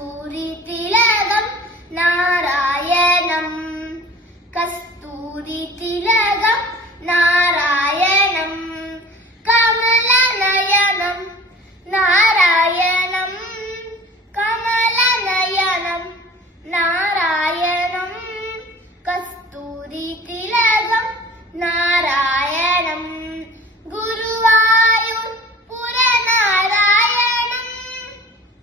കസ്തൂരി തിലകം നാരായണം കസ്തൂരി തിലകം നാരായണം കമലനയനം നാരായണം കമലനയനം നാരായണം കസ്തൂരി തിലകം നാരായണം ഗുരുവായൂർ പുരനാരായണം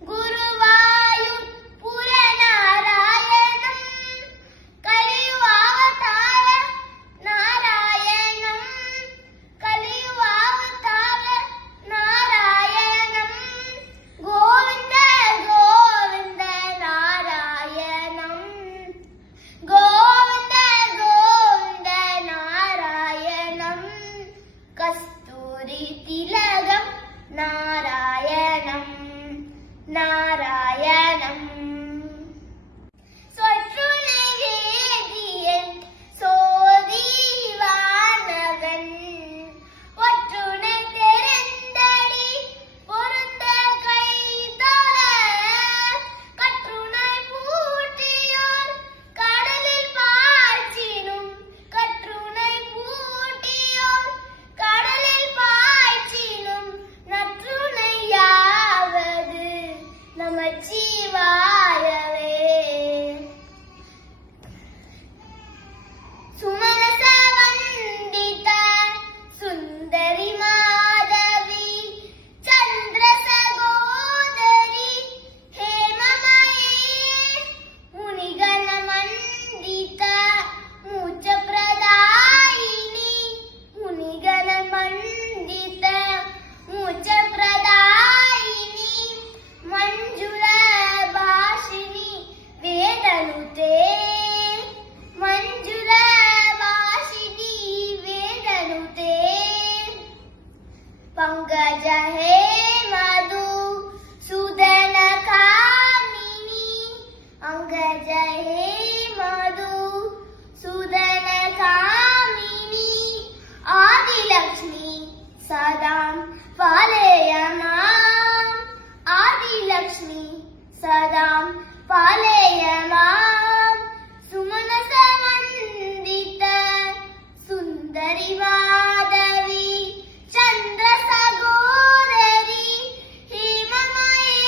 ഗുരുവായൂർ പുരനാരായണം കലിയുഗാവതാര നാരായണം കലിയുഗാവതാര നാരായണം ഗോവിന്ദ ഗോവിന്ദ നാരായണം ഗോവിന്ദ ഗോവിന്ദ നാരായണം കസ്തൂരി തിലകം നാരായണം നാരായണം സ്വற்றுനവേദിയൻ സോദീവാനവൻ ഒற்றுണை തെരந்தடி பொருந்த கைதொழ கற்றுணை பூட்டியோர் கடலில் பாய்ச்சினும் கற்றுணை பூட்டியோர் கடலில் பாய்ச்சினும் நற்றுணையாவது நமச்சிவாயவே சுமனச வந்தித சுந்தரி மாதவி சந்திர சகோதரி ஹேமமயே முனிகண மண்டித மூச்ச பிரதாயினி முனிகண மண்டித மூச்ச பிரதாயினி ಮಂಜುಳ ಭಾಷಿಣಿ ವೇದನುತೆ ಮಂಜುಳ ಭಾಷಿಣಿ ವೇದನುತೆ ಪಂಕಜ ಹೇ ಮಧು ಸುದನ ಕಾಮಿನಿ ಅಂಗಜ ಹೇ ಮಧು ಸುದನ ಕಾಮಿನಿ ಆದಿಲಕ್ಷ್ಮಿ ಸದಾ ಪಾಲಯ ಮಾಂ ಆದಿಲಕ್ಷ್ಮಿ ಸದಾ ಪಾಲಯ ಮಾಂ ಸುಮನಸ ವಂದಿತ ಸುಂದರಿ ಮಾಧವಿ ಚಂದ್ರ ಸಗೋದರಿ ಹೇಮಮಯೇ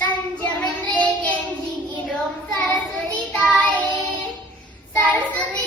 தஞ்சமென்றே கெஞ்சுகிறோம் சரஸ்வதி தாயே சரஸ்வதி